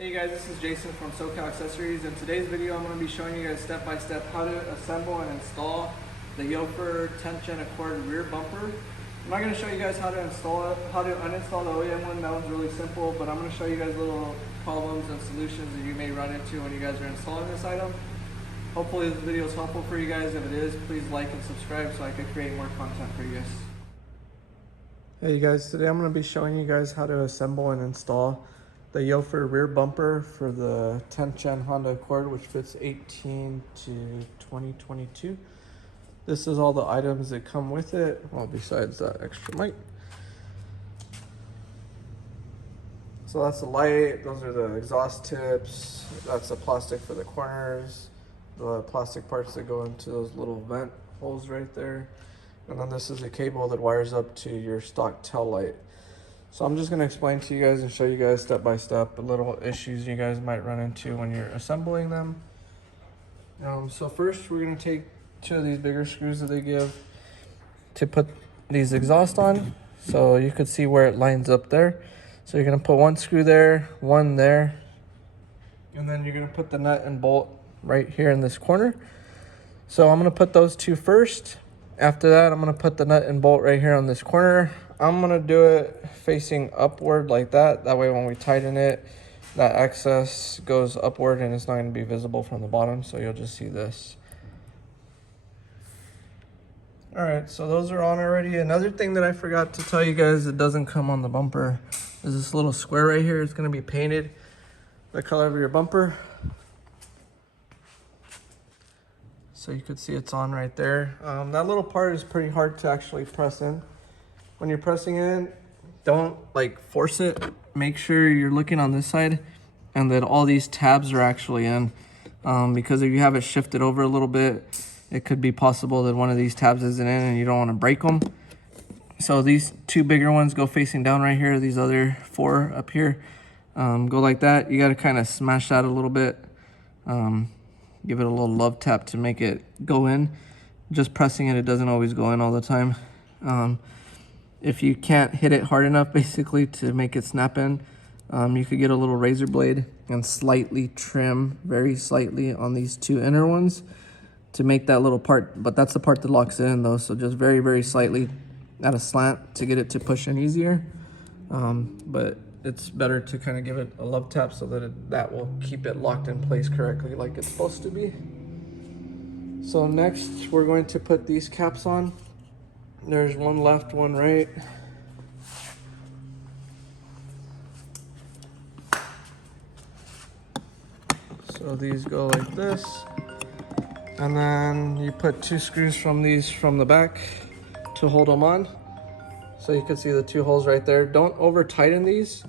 Hey guys, this is Jason from SoCal Accessories. In today's video, I'm going to be showing you guys step by step how to assemble and install the Yofer 10th Gen Accord rear bumper. I'm not going to show you guys how to install it, how to uninstall the OEM one. That one's really simple, but I'm going to show you guys little problems and solutions that you may run into when you guys are installing this item. Hopefully this video is helpful for you guys. If it is, please like and subscribe so I can create more content for you guys. Hey you guys, today I'm going to be showing you guys how to assemble and install the Yofer rear bumper for the 10th Gen Honda Accord, which fits 18 to 2022. This is all the items that come with it, well, besides that extra mic. So that's the light, those are the exhaust tips, that's the plastic for the corners, the plastic parts that go into those little vent holes right there. And then this is a cable that wires up to your stock tail light. So I'm just going to explain to you guys and show you guys step by step the little issues you guys might run into when you're assembling them. So first we're going to take two of these bigger screws that they give to put these exhaust on. So you could see where it lines up there. So you're going to put one screw there, one there, and then you're going to put the nut and bolt right here in this corner. So I'm going to put those two first. After that, I'm going to put the nut and bolt right here on this corner. I'm going to do it facing upward like that. That way when we tighten it, that excess goes upward and it's not going to be visible from the bottom. So you'll just see this. All right, so those are on already. Another thing that I forgot to tell you guys that doesn't come on the bumper is this little square right here. It's going to be painted the color of your bumper. So you could see it's on right there. That little part is pretty hard to actually press in. When you're pressing in, don't like force it. Make sure you're looking on this side and that all these tabs are actually in. Because if you have it shifted over a little bit, it could be possible that one of these tabs isn't in and you don't want to break them. So these two bigger ones go facing down right here. These other four up here go like that. You got to kind of smash that a little bit. Give it a little love tap to make it go in. Just pressing it doesn't always go in all the time. If you can't hit it hard enough basically to make it snap in, you could get a little razor blade and slightly trim, very slightly, on these two inner ones to make that little part, but that's the part that locks it in though, so just very, very slightly at a slant to get it to push in easier. But it's better to kind of give it a love tap so that that will keep it locked in place correctly like it's supposed to be. So next we're going to put these caps on. There's one left, one right. So these go like this. And then you put two screws from these from the back to hold them on. So you can see the two holes right there. Don't over tighten these.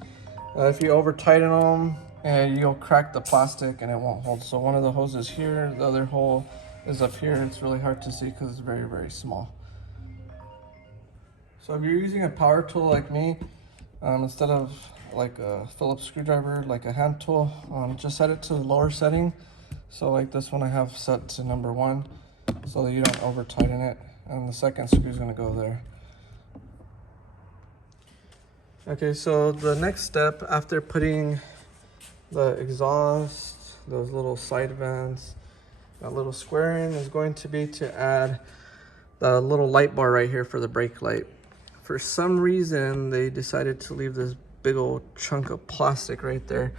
If you over tighten them, you'll crack the plastic and it won't hold. So one of the holes is here, the other hole is up here. It's really hard to see because it's very, very small. So if you're using a power tool like me, instead of like a Phillips screwdriver, like a hand tool, just set it to the lower setting. So like this one I have set to number 1 so that you don't over tighten it. And the second screw is going to go there. Okay, so the next step after putting the exhaust, those little side vents, that little square in, is going to be to add the little light bar right here for the brake light. For some reason, they decided to leave this big old chunk of plastic right there.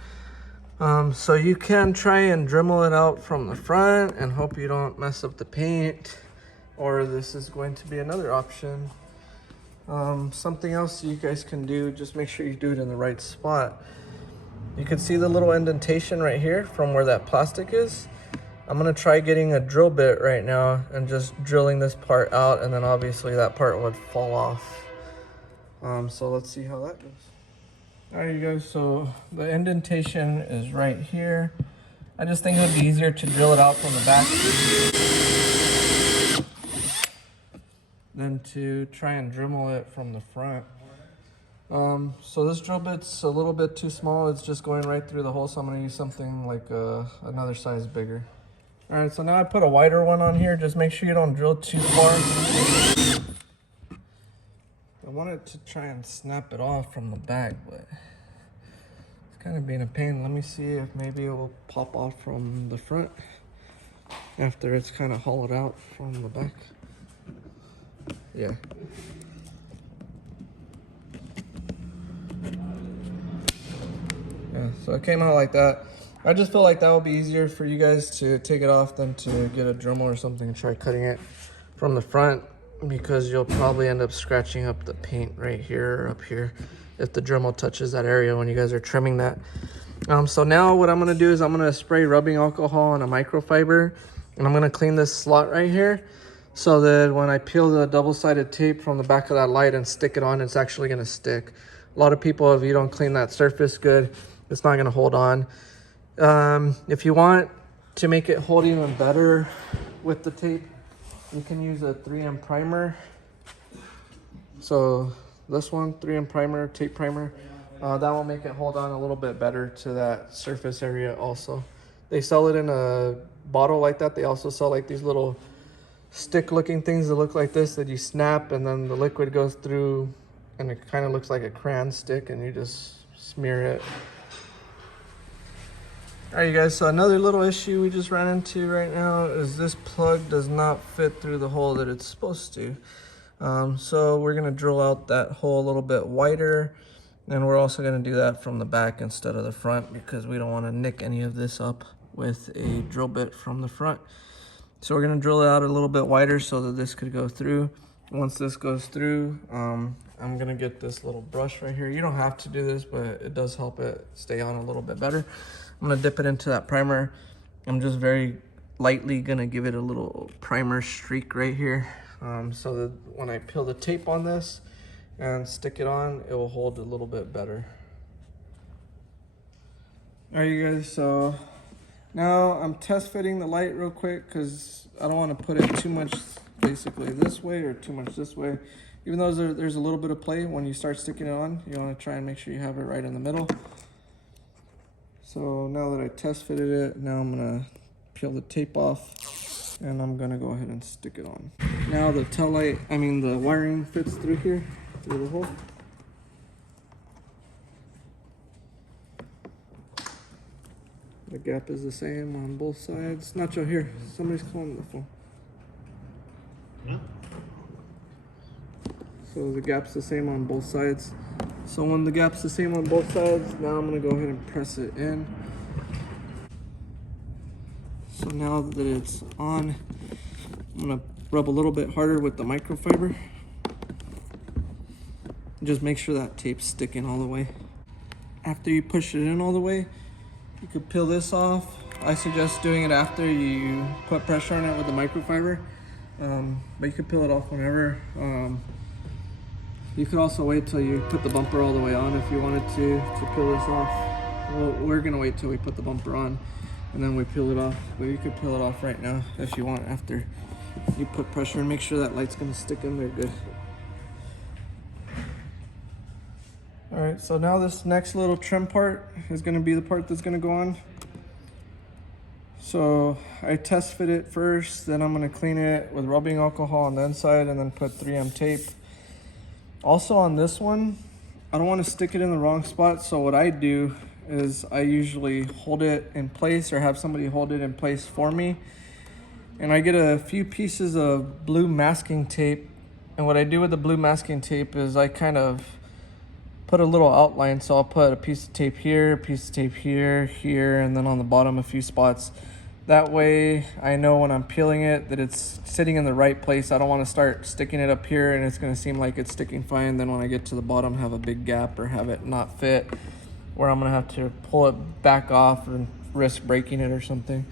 So you can try and Dremel it out from the front and hope you don't mess up the paint, or this is going to be another option. Something else you guys can do, just make sure you do it in the right spot. You can see the little indentation right here from where that plastic is. I'm going to try getting a drill bit right now and just drilling this part out, and then obviously that part would fall off. So let's see how that goes. All right, you guys, so the indentation is right here. I just think it would be easier to drill it out from the back than to try and Dremel it from the front. So this drill bit's a little bit too small. It's just going right through the hole, so I'm gonna use something like another size bigger. All right, so now I put a wider one on here. Just make sure you don't drill too far. I wanted to try and snap it off from the back, but kind of being a pain. Let me see if maybe it will pop off from the front after it's kind of hollowed out from the back. Yeah. Yeah, so it came out like that. I just feel like that would be easier for you guys to take it off than to get a Dremel or something and try cutting it from the front, because you'll probably end up scratching up the paint right here or up here if the Dremel touches that area when you guys are trimming that. So now what I'm gonna do is I'm gonna spray rubbing alcohol on a microfiber, and I'm gonna clean this slot right here so that when I peel the double-sided tape from the back of that light and stick it on, it's actually gonna stick. A lot of people, if you don't clean that surface good, it's not gonna hold on. If you want to make it hold even better with the tape, you can use a 3M primer. So this one, 3M primer, tape primer, that will make it hold on a little bit better to that surface area also. They sell it in a bottle like that. They also sell like these little stick looking things that look like this that you snap and then the liquid goes through and it kind of looks like a crayon stick and you just smear it. All right, you guys, so another little issue we just ran into right now is this plug does not fit through the hole that it's supposed to. So we're gonna drill out that hole a little bit wider, and we're also gonna do that from the back instead of the front because we don't wanna nick any of this up with a drill bit from the front. So we're gonna drill it out a little bit wider so that this could go through. Once this goes through, I'm gonna get this little brush right here. You don't have to do this, but it does help it stay on a little bit better. I'm gonna dip it into that primer. I'm just very lightly gonna give it a little primer streak right here, so that when I peel the tape on this and stick it on, it will hold a little bit better. All right, you guys, so now I'm test fitting the light real quick because I don't want to put it too much basically this way or too much this way. Even though there's a little bit of play when you start sticking it on, you want to try and make sure you have it right in the middle. So now that I test fitted it, now I'm gonna peel the tape off and I'm gonna go ahead and stick it on. Now the the wiring fits through here, through the hole. The gap is the same on both sides. Nacho, here, somebody's calling the phone. Yeah. So the gap's the same on both sides. So when the gap's the same on both sides, now I'm gonna go ahead and press it in. So now that it's on, I'm gonna rub a little bit harder with the microfiber. Just make sure that tape's sticking all the way. After you push it in all the way, you could peel this off. I suggest doing it after you put pressure on it with the microfiber, but you could peel it off whenever. You could also wait till you put the bumper all the way on if you wanted to peel this off. Well, we're gonna wait till we put the bumper on and then we peel it off, but you could peel it off right now if you want after you put pressure, and make sure that light's gonna stick in there good. All right, so now this next little trim part is gonna be the part that's gonna go on. So I test fit it first, then I'm gonna clean it with rubbing alcohol on the inside and then put 3M tape. Also on this one, I don't want to stick it in the wrong spot, so what I do is I usually hold it in place or have somebody hold it in place for me. And I get a few pieces of blue masking tape, and what I do with the blue masking tape is I kind of put a little outline. So I'll put a piece of tape here, a piece of tape here, here, and then on the bottom a few spots. That way I know when I'm peeling it that it's sitting in the right place. I don't want to start sticking it up here and it's going to seem like it's sticking fine. Then when I get to the bottom, have a big gap or have it not fit, where I'm going to have to pull it back off and risk breaking it or something.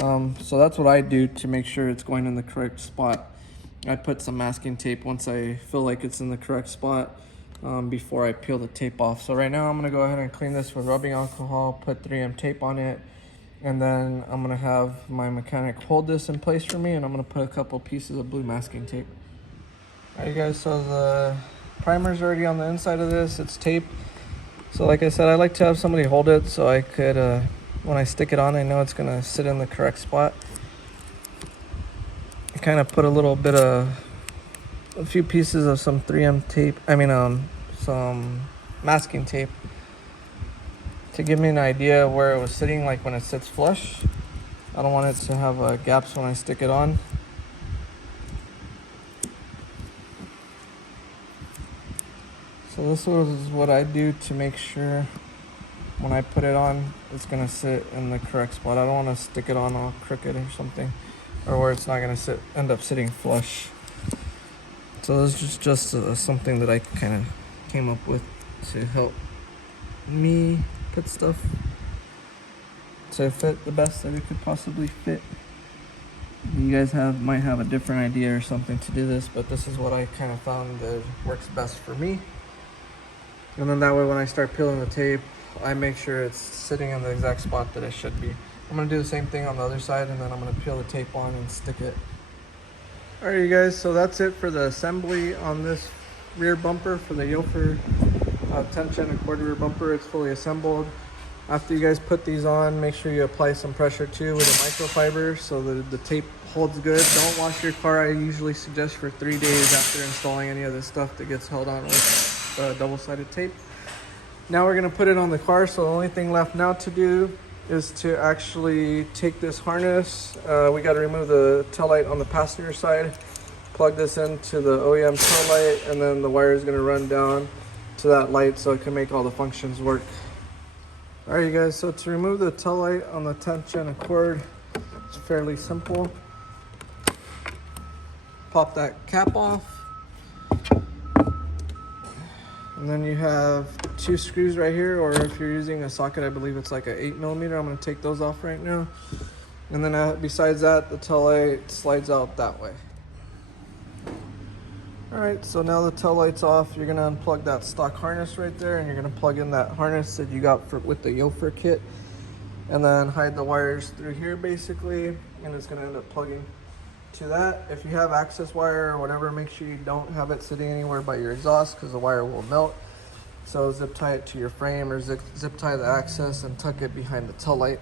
So that's what I do to make sure it's going in the correct spot. I put some masking tape once I feel like it's in the correct spot before I peel the tape off. So right now I'm going to go ahead and clean this with rubbing alcohol, put 3M tape on it, and then I'm gonna have my mechanic hold this in place for me, and I'm gonna put a couple pieces of blue masking tape. All right, guys, so the primer's already on the inside of this. It's tape. So like I said, I like to have somebody hold it so I could, when I stick it on, I know it's gonna sit in the correct spot. I kind of put a few pieces of some 3M tape, some masking tape to give me an idea where it was sitting, like when it sits flush. I don't want it to have gaps when I stick it on. So this was what I do to make sure when I put it on, it's gonna sit in the correct spot. I don't want to stick it on all crooked or something, or where it's not gonna end up sitting flush. So this is just something that I kind of came up with to help me put stuff to fit the best that it could possibly fit. You guys might have a different idea or something to do this, but this is what I kind of found that works best for me. And then that way when I start peeling the tape, I make sure it's sitting in the exact spot that it should be. I'm going to do the same thing on the other side, and then I'm going to peel the tape on and stick it. Alright you guys, so that's it for the assembly on this rear bumper for the Yofer 10-10 Accord rear bumper. It's fully assembled. After you guys put these on, make sure you apply some pressure too with a microfiber so that the tape holds good. Don't wash your car. I usually suggest for 3 days after installing any of this stuff that gets held on with double-sided tape. Now we're going to put it on the car, so the only thing left now to do is to actually take this harness. We got to remove the tail light on the passenger side, plug this into the OEM tail light, and then the wire is going to run down to that light so it can make all the functions work. Alright you guys, so to remove the tail light on the 10-10 Accord, it's fairly simple. Pop that cap off. And then you have 2 screws right here, or if you're using a socket, I believe it's like an 8mm. I'm going to take those off right now. And then besides that, the tail light slides out that way. Alright, so now the tail light's off. You're going to unplug that stock harness right there, and you're going to plug in that harness that you got with the Yofer kit. And then hide the wires through here basically, and it's going to end up plugging to that. If you have access wire or whatever, make sure you don't have it sitting anywhere by your exhaust because the wire will melt. So zip tie it to your frame, or zip tie the access and tuck it behind the tail light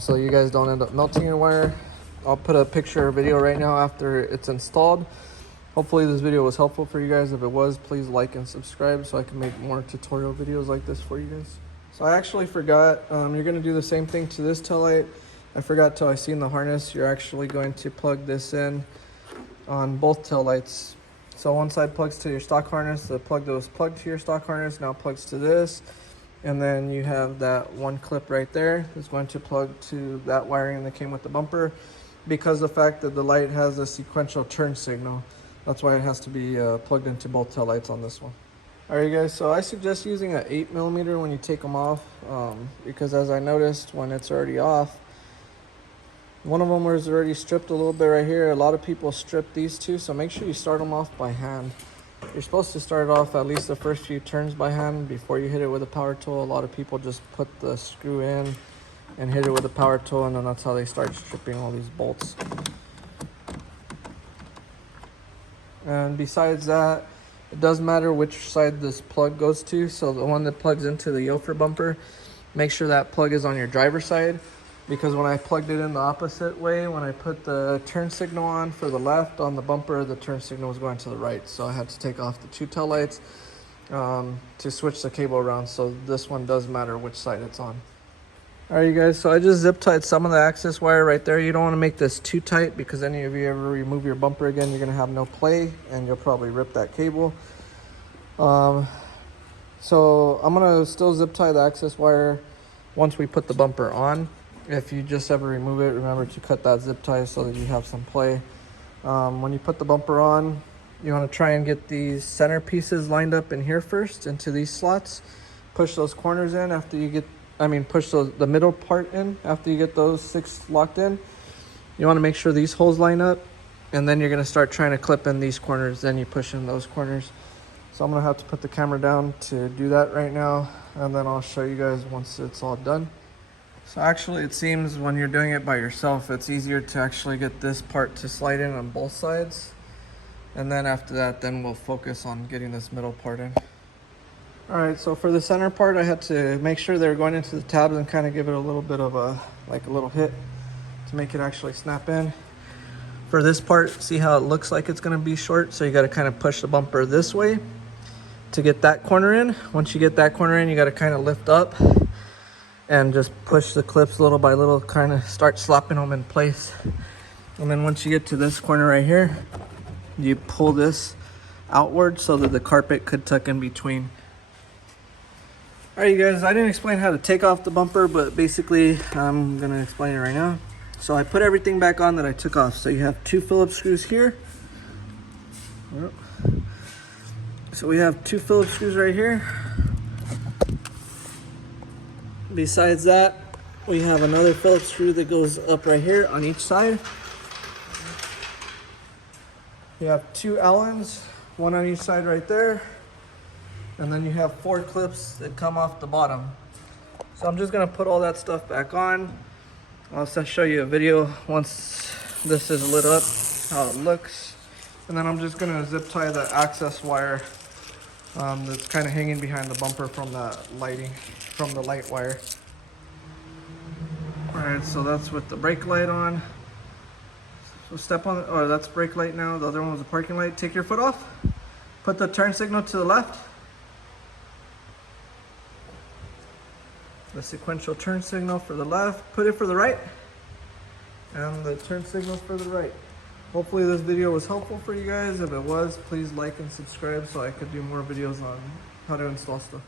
so you guys don't end up melting your wire. I'll put a picture or video right now after it's installed. Hopefully this video was helpful for you guys. If it was, please like and subscribe so I can make more tutorial videos like this for you guys. So I actually forgot, you're going to do the same thing to this tail light. I forgot till I seen the harness. You're actually going to plug this in on both tail lights. So one side plugs to your stock harness, the plug that was plugged to your stock harness now plugs to this. And then you have that one clip right there that's going to plug to that wiring that came with the bumper, because the fact that the light has a sequential turn signal. That's why it has to be plugged into both tail lights on this one. Alright guys, so I suggest using an 8mm when you take them off, because as I noticed when it's already off, one of them was already stripped a little bit right here. A lot of people strip these two, so make sure you start them off by hand. You're supposed to start off at least the first few turns by hand before you hit it with a power tool. A lot of people just put the screw in and hit it with a power tool, and then that's how they start stripping all these bolts. And besides that, it doesn't matter which side this plug goes to. So the one that plugs into the Yofer bumper, make sure that plug is on your driver's side, because when I plugged it in the opposite way, when I put the turn signal on for the left on the bumper, the turn signal was going to the right. So I had to take off the 2 tail lights to switch the cable around. So this one does matter which side it's on. Alright you guys, so I just zip tied some of the access wire right there. You don't want to make this too tight, because any of you ever remove your bumper again, you're going to have no play and you'll probably rip that cable. So I'm going to still zip tie the access wire once we put the bumper on. If you just ever remove it, remember to cut that zip tie so that you have some play. When you put the bumper on, you want to try and get these center pieces lined up in here first into these slots. Push those corners in after you get, push the middle part in after you get those 6 locked in. You want to make sure these holes line up, and then you're going to start trying to clip in these corners. Then you push in those corners. So I'm going to have to put the camera down to do that right now, and then I'll show you guys once it's all done. So actually it seems when you're doing it by yourself, it's easier to actually get this part to slide in on both sides. And then after that, then we'll focus on getting this middle part in. Alright, so for the center part, I had to make sure they were going into the tabs and kind of give it a little bit of a little hit to make it actually snap in. For this part, see how it looks like it's going to be short? So you got to kind of push the bumper this way to get that corner in. Once you get that corner in, you got to kind of lift up and just push the clips little by little, kind of start slapping them in place. And then once you get to this corner right here, you pull this outward so that the carpet could tuck in between. All right, you guys, I didn't explain how to take off the bumper, but basically I'm gonna explain it right now. So I put everything back on that I took off. So you have 2 Phillips screws here. So we have 2 Phillips screws right here. Besides that, we have another Phillips screw that goes up right here on each side. You have 2 Allens, 1 on each side right there. And then you have 4 clips that come off the bottom. So I'm just gonna put all that stuff back on. I'll show you a video once this is lit up, how it looks. And then I'm just gonna zip tie the access wire that's kind of hanging behind the bumper from the light wire. All right, so that's with the brake light on. So step on, or that's brake light now. The other one was the parking light. Take your foot off. Put the turn signal to the left. The sequential turn signal for the left. Put it for the right. And the turn signal for the right. Hopefully this video was helpful for you guys. If it was, please like and subscribe so I could do more videos on how to install stuff.